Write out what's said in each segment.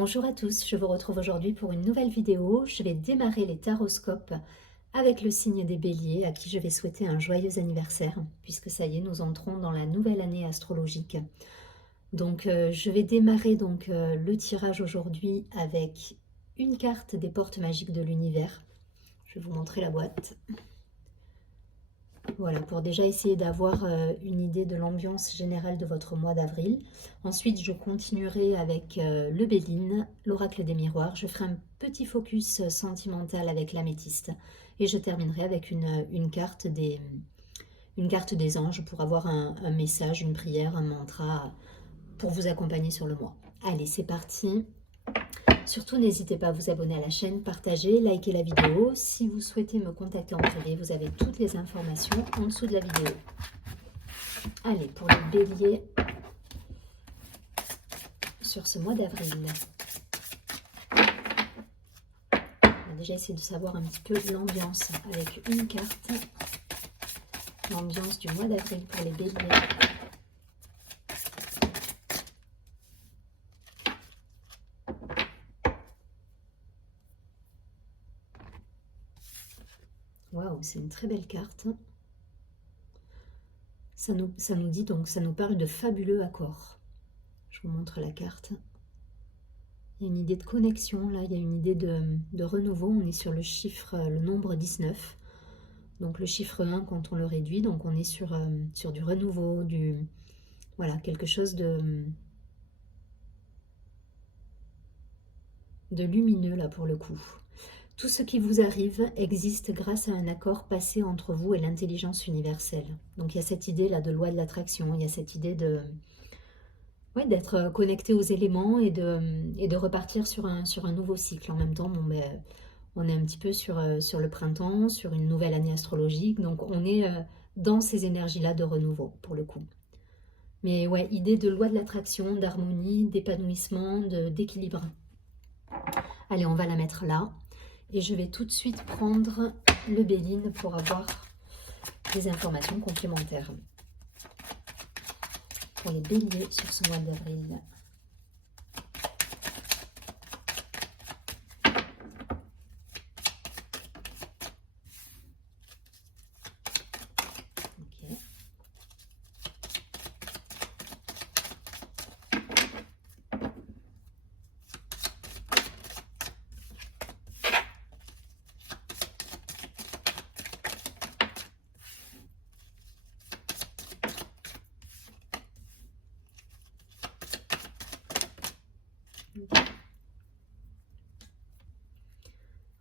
Bonjour à tous, je vous retrouve aujourd'hui pour une nouvelle vidéo. Je vais démarrer les taroscopes avec le signe des béliers à qui je vais souhaiter un joyeux anniversaire puisque ça y est, nous entrons dans la nouvelle année astrologique. Donc je vais démarrer le tirage aujourd'hui avec une carte des portes magiques de l'univers. Je vais vous montrer la boîte. Voilà, pour déjà essayer d'avoir une idée de l'ambiance générale de votre mois d'avril. Ensuite, je continuerai avec le Béline, l'oracle des miroirs. Je ferai un petit focus sentimental avec l'améthyste. Et je terminerai avec une carte des anges pour avoir un message, une prière, un mantra pour vous accompagner sur le mois. Allez, c'est parti. Surtout, n'hésitez pas à vous abonner à la chaîne, partager, liker la vidéo. Si vous souhaitez me contacter en privé, vous avez toutes les informations en dessous de la vidéo. Allez, pour les béliers, sur ce mois d'avril, on va déjà essayer de savoir un petit peu l'ambiance avec une carte. L'ambiance du mois d'avril pour les béliers. Waouh, c'est une très belle carte. Ça nous dit donc, ça nous parle de fabuleux accords. Je vous montre la carte. Il y a une idée de connexion, là, il y a une idée de renouveau. On est sur le chiffre, le nombre 19. Donc le chiffre 1 quand on le réduit, donc on est sur du renouveau, voilà, quelque chose de lumineux là pour le coup. Tout ce qui vous arrive existe grâce à un accord passé entre vous et l'intelligence universelle. Donc il y a cette idée là de loi de l'attraction, il y a cette idée d'être connecté aux éléments et de repartir sur un nouveau cycle. En même temps, on est un petit peu sur le printemps, sur une nouvelle année astrologique, donc on est dans ces énergies-là de renouveau pour le coup. Mais ouais, idée de loi de l'attraction, d'harmonie, d'épanouissement, d'équilibre. Allez, on va la mettre là. Et je vais tout de suite prendre le Béline pour avoir des informations complémentaires. Pour les béliers sur ce mois d'avril. Ok.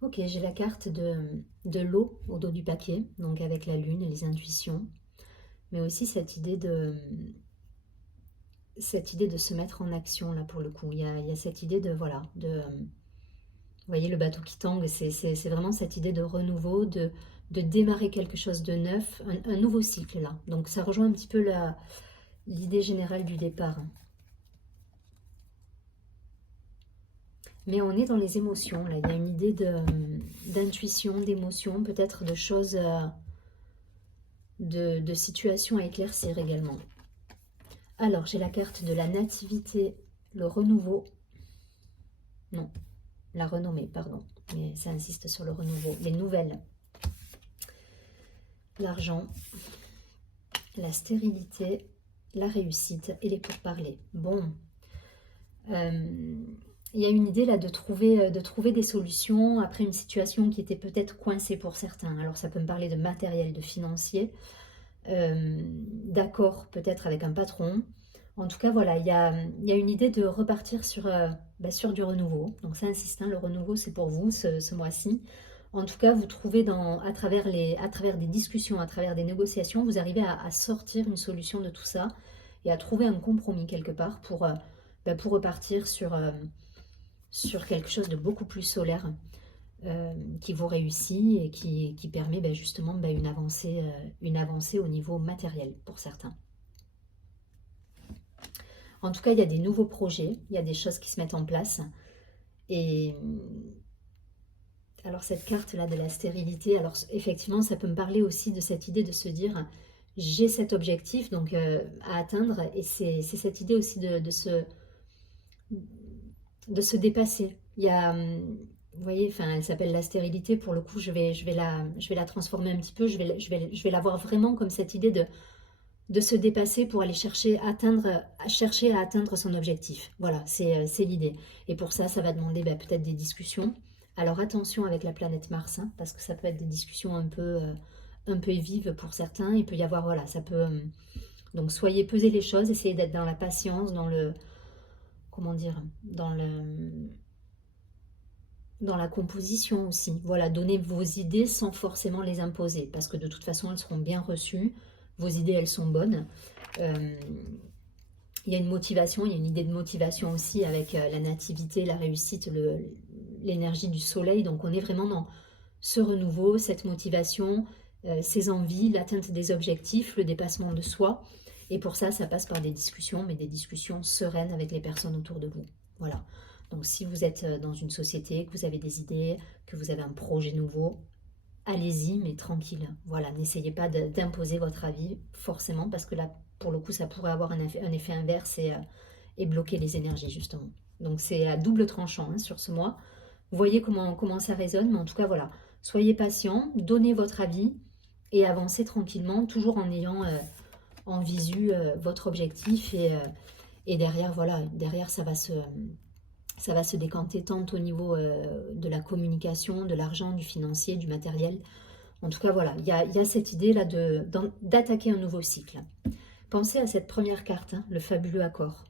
Ok, j'ai la carte de l'eau au dos du paquet, donc avec la lune et les intuitions, mais aussi cette idée de se mettre en action là pour le coup. Il y a cette idée de, voilà, vous voyez le bateau qui tangue, c'est vraiment cette idée de renouveau, de démarrer quelque chose de neuf, un nouveau cycle là. Donc ça rejoint un petit peu l'idée générale du départ. Mais on est dans les émotions, là. Il y a une idée d'intuition, d'émotion, peut-être de choses, de situations à éclaircir également. Alors, j'ai la carte de la nativité, le renouveau. Non, la renommée, pardon. Mais ça insiste sur le renouveau. Les nouvelles. L'argent, la stérilité, la réussite et les pourparlers. Bon. Il y a une idée là de trouver des solutions après une situation qui était peut-être coincée pour certains. Alors ça peut me parler de matériel, de financier, d'accord peut-être avec un patron. En tout cas voilà, il y a une idée de repartir sur du renouveau. Donc ça insiste, hein, le renouveau c'est pour vous ce mois-ci. En tout cas vous trouvez à travers des discussions, à travers des négociations, vous arrivez à sortir une solution de tout ça et à trouver un compromis quelque part pour repartir sur quelque chose de beaucoup plus solaire qui vous réussit et qui permet justement une avancée au niveau matériel pour certains. En tout cas, il y a des nouveaux projets, il y a des choses qui se mettent en place. Et alors cette carte-là de la stérilité, alors effectivement, ça peut me parler aussi de cette idée de se dire j'ai cet objectif donc à atteindre, et c'est cette idée aussi de se de se dépasser. Il y a, vous voyez, enfin, elle s'appelle la stérilité. Pour le coup, je vais la transformer un petit peu. Je vais la voir vraiment comme cette idée de se dépasser pour aller chercher à atteindre son objectif. Voilà, c'est l'idée. Et pour ça, ça va demander peut-être des discussions. Alors attention avec la planète Mars, hein, parce que ça peut être des discussions un peu vives pour certains. Il peut y avoir, voilà, ça peut... donc soyez, pesez les choses, essayez d'être dans la patience, dans le... Comment dire, dans la composition aussi. Voilà, donnez vos idées sans forcément les imposer, parce que de toute façon, elles seront bien reçues. Vos idées, elles sont bonnes. Il y a une motivation, il y a une idée de motivation aussi avec la nativité, la réussite, l'énergie du soleil. Donc on est vraiment dans ce renouveau, cette motivation, ces envies, l'atteinte des objectifs, le dépassement de soi. Et pour ça, ça passe par des discussions, mais des discussions sereines avec les personnes autour de vous. Voilà. Donc si vous êtes dans une société, que vous avez des idées, que vous avez un projet nouveau, allez-y, mais tranquille. Voilà, n'essayez pas d'imposer votre avis forcément, parce que là, pour le coup, ça pourrait avoir un effet inverse et bloquer les énergies, justement. Donc c'est à double tranchant hein, sur ce mois. Vous voyez comment ça résonne, mais en tout cas, voilà. Soyez patient, donnez votre avis et avancez tranquillement, toujours en ayant en visu votre objectif. Et derrière, voilà, derrière, ça va se décanter tant au niveau de la communication, de l'argent, du financier, du matériel. En tout cas, voilà, il y a cette idée-là d'attaquer un nouveau cycle. Pensez à cette première carte, hein, le fabuleux accord.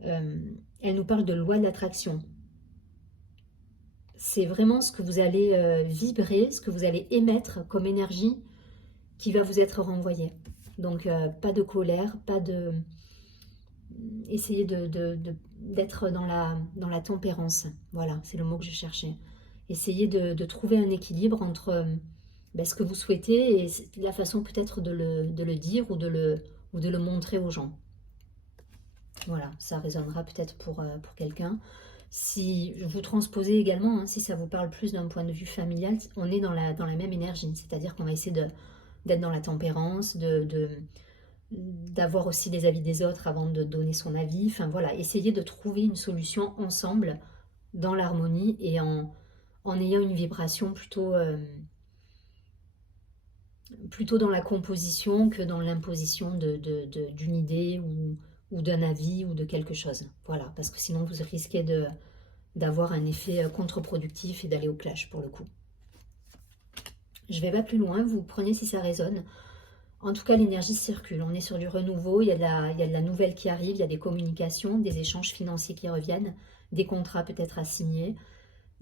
Elle nous parle de loi de l'attraction. C'est vraiment ce que vous allez vibrer, ce que vous allez émettre comme énergie qui va vous être renvoyé. Donc, pas de colère, pas de... Essayez d'être dans la tempérance. Voilà, c'est le mot que je cherchais. Essayez de trouver un équilibre entre ce que vous souhaitez et la façon peut-être de le dire ou de le montrer aux gens. Voilà, ça résonnera peut-être pour quelqu'un. Si vous transposez également, hein, si ça vous parle plus d'un point de vue familial, on est dans la même énergie. C'est-à-dire qu'on va essayer d'être dans la tempérance, d'avoir aussi les avis des autres avant de donner son avis. Enfin voilà, essayer de trouver une solution ensemble dans l'harmonie et en ayant une vibration plutôt dans la composition que dans l'imposition d'une idée ou d'un avis ou de quelque chose. Voilà, parce que sinon vous risquez d'avoir un effet contre-productif et d'aller au clash pour le coup. Je vais pas plus loin, vous prenez si ça résonne. En tout cas, l'énergie circule. On est sur du renouveau, il y a de la nouvelle qui arrive, il y a des communications, des échanges financiers qui reviennent, des contrats peut-être à signer,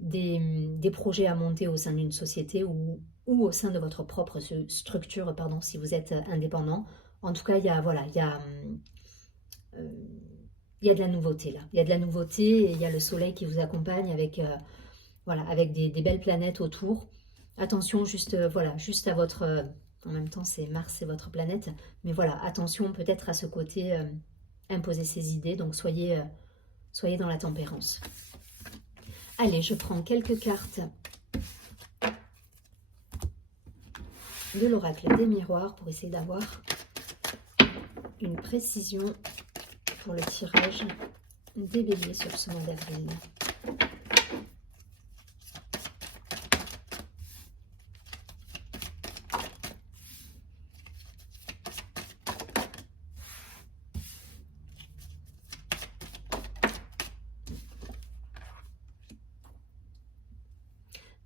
des projets à monter au sein d'une société ou au sein de votre propre structure, pardon, si vous êtes indépendant. En tout cas, il y a de la nouveauté là. Il y a de la nouveauté et il y a le soleil qui vous accompagne avec, avec des belles planètes autour. Attention juste à votre... en même temps, c'est Mars, c'est votre planète. Mais voilà, attention peut-être à ce côté imposer ses idées. Donc soyez dans la tempérance. Allez, je prends quelques cartes de l'oracle des miroirs pour essayer d'avoir une précision pour le tirage des béliers sur ce mois d'avril.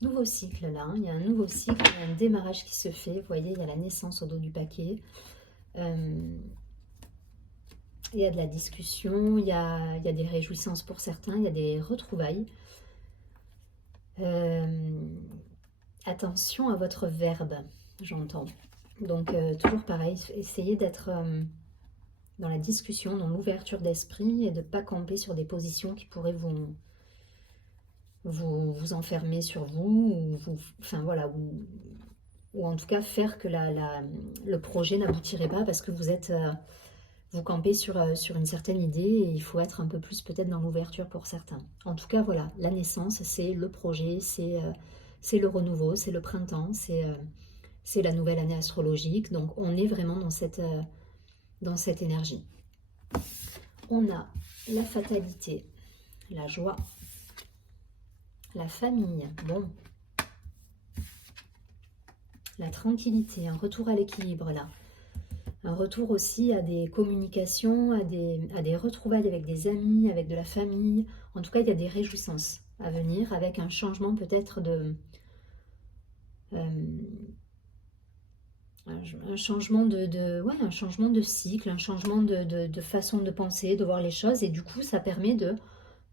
Nouveau cycle là, hein. Il y a un nouveau cycle, il y a un démarrage qui se fait. Vous voyez, il y a la naissance au dos du paquet. Il y a de la discussion, il y a des réjouissances pour certains, il y a des retrouvailles. Attention à votre verbe, j'entends. Donc toujours pareil, essayez d'être dans la discussion, dans l'ouverture d'esprit et de ne pas camper sur des positions qui pourraient vous enfermer sur vous, ou en tout cas faire que le projet n'aboutirait pas parce que vous campez sur une certaine idée et il faut être un peu plus peut-être dans l'ouverture pour certains. En tout cas, voilà, la naissance, c'est le projet, c'est le renouveau, c'est le printemps, c'est la nouvelle année astrologique. Donc, on est vraiment dans cette énergie. On a la fatalité, la joie, la famille, bon, la tranquillité, un retour à l'équilibre là. Un retour aussi à des communications, à des retrouvailles avec des amis, avec de la famille. En tout cas, il y a des réjouissances à venir avec un changement peut-être un changement ouais, un changement de cycle, un changement de façon de penser, de voir les choses. Et du coup, ça permet de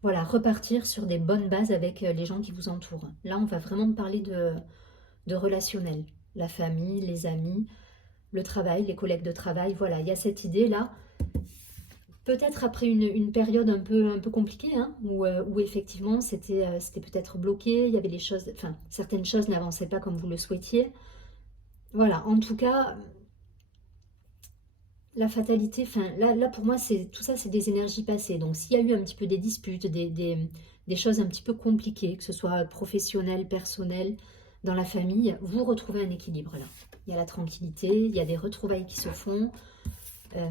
voilà, repartir sur des bonnes bases avec les gens qui vous entourent. Là, on va vraiment parler de relationnel. La famille, les amis, le travail, les collègues de travail. Voilà, il y a cette idée-là. Peut-être après une période un peu compliquée, hein, où effectivement c'était peut-être bloqué, il y avait les choses, enfin certaines choses n'avançaient pas comme vous le souhaitiez. Voilà, en tout cas, la fatalité, enfin là pour moi, tout ça c'est des énergies passées. Donc s'il y a eu un petit peu des disputes, des choses un petit peu compliquées, que ce soit professionnel, personnel, dans la famille, vous retrouvez un équilibre là. Il y a la tranquillité, il y a des retrouvailles qui se font. Euh,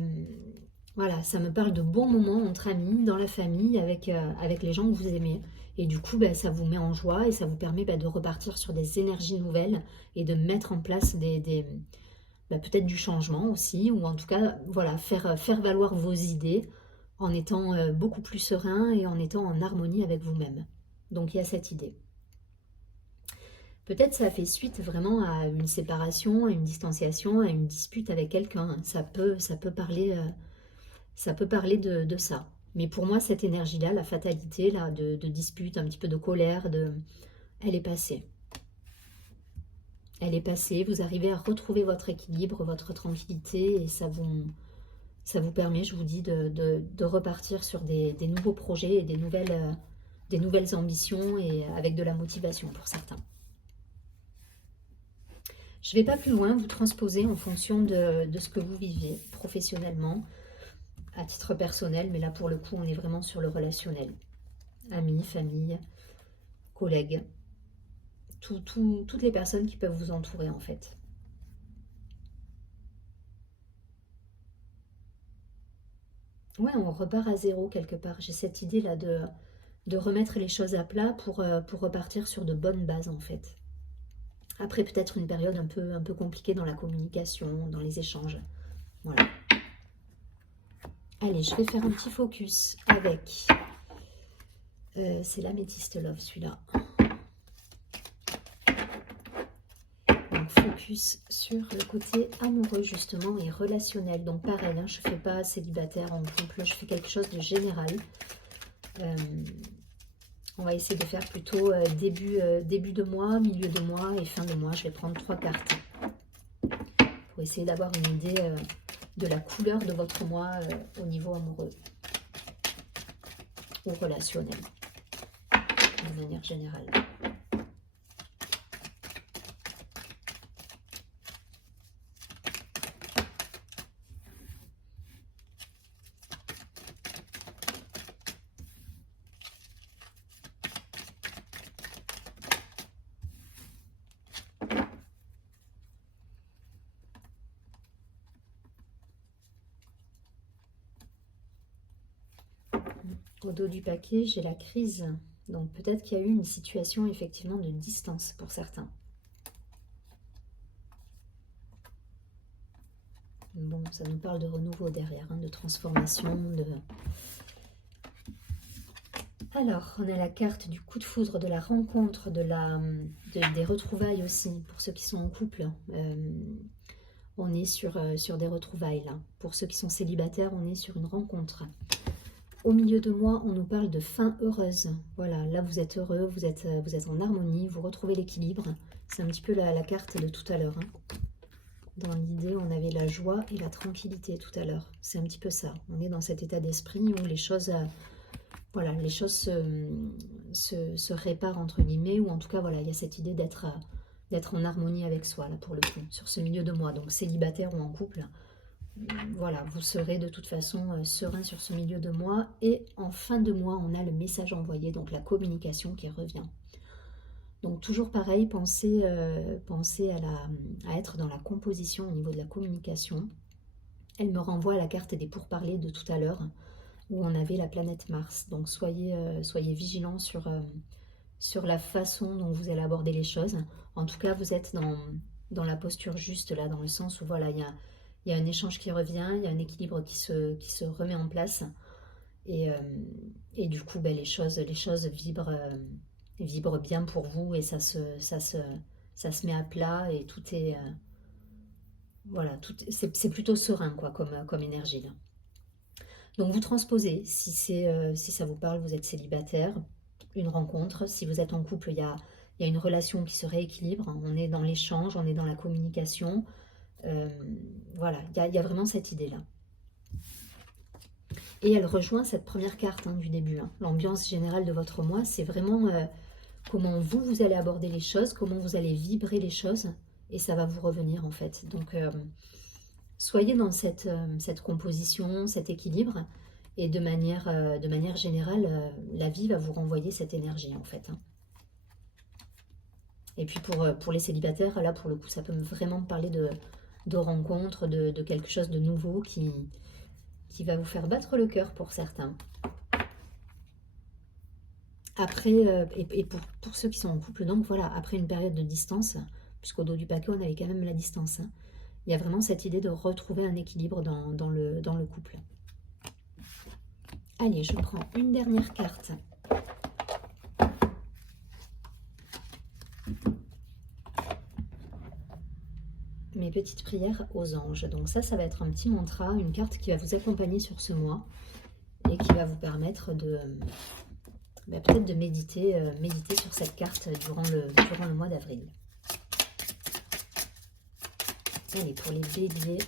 Voilà, ça me parle de bons moments entre amis, dans la famille, avec les gens que vous aimez. Et du coup, ça vous met en joie et ça vous permet de repartir sur des énergies nouvelles et de mettre en place peut-être du changement aussi, ou en tout cas, voilà, faire valoir vos idées en étant beaucoup plus serein et en étant en harmonie avec vous-même. Donc il y a cette idée. Peut-être ça fait suite vraiment à une séparation, à une distanciation, à une dispute avec quelqu'un. Ça peut parler... ça peut parler de ça. Mais pour moi, cette énergie-là, la fatalité, là, de dispute, un petit peu de colère, elle est passée. Elle est passée, vous arrivez à retrouver votre équilibre, votre tranquillité, et ça vous permet, je vous dis, de repartir sur des nouveaux projets et des nouvelles ambitions, et avec de la motivation pour certains. Je ne vais pas plus loin, vous transposez en fonction de ce que vous viviez professionnellement, à titre personnel, mais là pour le coup on est vraiment sur le relationnel. Amis, famille, collègues, toutes les personnes qui peuvent vous entourer en fait. Ouais, on repart à zéro quelque part. J'ai cette idée là de remettre les choses à plat pour repartir sur de bonnes bases en fait. Après peut-être une période un peu compliquée dans la communication, dans les échanges. Voilà. Allez, je vais faire un petit focus avec... c'est l'améthyste love celui-là. Donc focus sur le côté amoureux justement et relationnel. Donc pareil, hein, je ne fais pas célibataire en couple, je fais quelque chose de général. On va essayer de faire plutôt début de mois, milieu de mois et fin de mois. Je vais prendre 3 cartes pour essayer d'avoir une idée de la couleur de votre mois au niveau amoureux ou relationnel de manière générale. Au dos du paquet, j'ai la crise. Donc peut-être qu'il y a eu une situation effectivement de distance pour certains. Bon, ça nous parle de renouveau derrière, hein, de transformation, Alors, on a la carte du coup de foudre, de la rencontre, des retrouvailles aussi, pour ceux qui sont en couple. On est sur des retrouvailles là. Pour ceux qui sont célibataires, on est sur une rencontre. Au milieu de mois, on nous parle de fin heureuse. Voilà, là vous êtes heureux, vous êtes en harmonie, vous retrouvez l'équilibre. C'est un petit peu la carte de tout à l'heure. Hein. Dans l'idée, on avait la joie et la tranquillité tout à l'heure. C'est un petit peu ça. On est dans cet état d'esprit où les choses, voilà, les choses se réparent entre guillemets, ou en tout cas, voilà, il y a cette idée d'être en harmonie avec soi, là, pour le coup, sur ce milieu de mois. Donc, célibataire ou en couple, voilà, vous serez de toute façon serein sur ce milieu de mois. Et en fin de mois, on a le message envoyé, donc la communication qui revient. Donc toujours pareil, pensez à être dans la composition au niveau de la communication. Elle me renvoie à la carte des pourparlers de tout à l'heure. où on avait la planète Mars. Donc soyez vigilants sur la façon dont vous allez aborder les choses. En tout cas, vous êtes dans la posture juste, là, dans le sens où voilà, il y a un échange qui revient, il y a un équilibre qui se remet en place. Et du coup, ben, les choses vibrent bien pour vous et ça se met à plat et tout est... voilà, c'est plutôt serein quoi, comme énergie là. Donc vous transposez, si ça vous parle, vous êtes célibataire, une rencontre. Si vous êtes en couple, il y a une relation qui se rééquilibre. On est dans l'échange, on est dans la communication. Voilà, il y a vraiment cette idée-là. Et elle rejoint cette première carte du début. L'ambiance générale de votre mois, c'est vraiment comment vous allez aborder les choses, comment vous allez vibrer les choses. Et ça va vous revenir en fait. Donc soyez dans cette composition, cet équilibre. Et de manière générale, la vie va vous renvoyer cette énergie en fait. Et puis pour les célibataires, là pour le coup, ça peut vraiment me parler de rencontres, de quelque chose de nouveau qui va vous faire battre le cœur pour certains. Après, et pour ceux qui sont en couple, donc voilà, après une période de distance, puisqu'au dos du paquet, on avait quand même la distance, il y a vraiment cette idée de retrouver un équilibre dans le couple. Allez, je prends une dernière carte. Mes petites prières aux anges. Donc ça va être un petit mantra, une carte qui va vous accompagner sur ce mois et qui va vous permettre peut-être de méditer sur cette carte durant le mois d'avril. Allez, pour les béliers.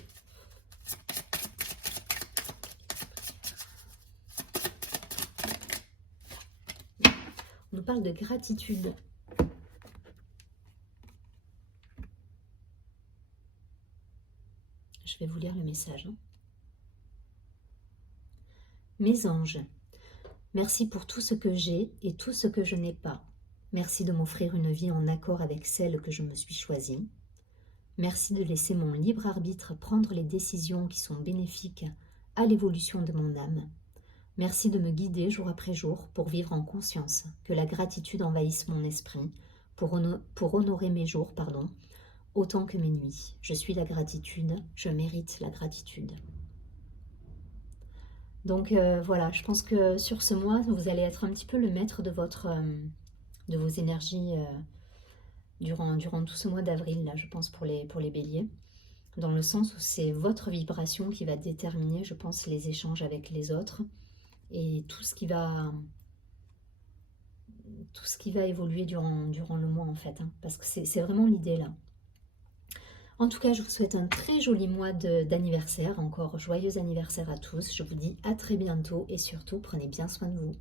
On nous parle de gratitude. Je vais vous lire le message. Mes anges, merci pour tout ce que j'ai et tout ce que je n'ai pas. Merci de m'offrir une vie en accord avec celle que je me suis choisie. Merci de laisser mon libre arbitre prendre les décisions qui sont bénéfiques à l'évolution de mon âme. Merci de me guider jour après jour pour vivre en conscience, que la gratitude envahisse mon esprit, pour honorer mes jours, autant que mes nuits. Je suis la gratitude, je mérite la gratitude. Donc voilà, je pense que sur ce mois, vous allez être un petit peu le maître de vos énergies durant tout ce mois d'avril, là, je pense, pour les béliers. Dans le sens où c'est votre vibration qui va déterminer, je pense, les échanges avec les autres et tout ce qui va évoluer durant le mois, en fait. Parce que c'est vraiment l'idée, là. En tout cas, je vous souhaite un très joli mois d'anniversaire. Encore joyeux anniversaire à tous. Je vous dis à très bientôt et surtout, prenez bien soin de vous.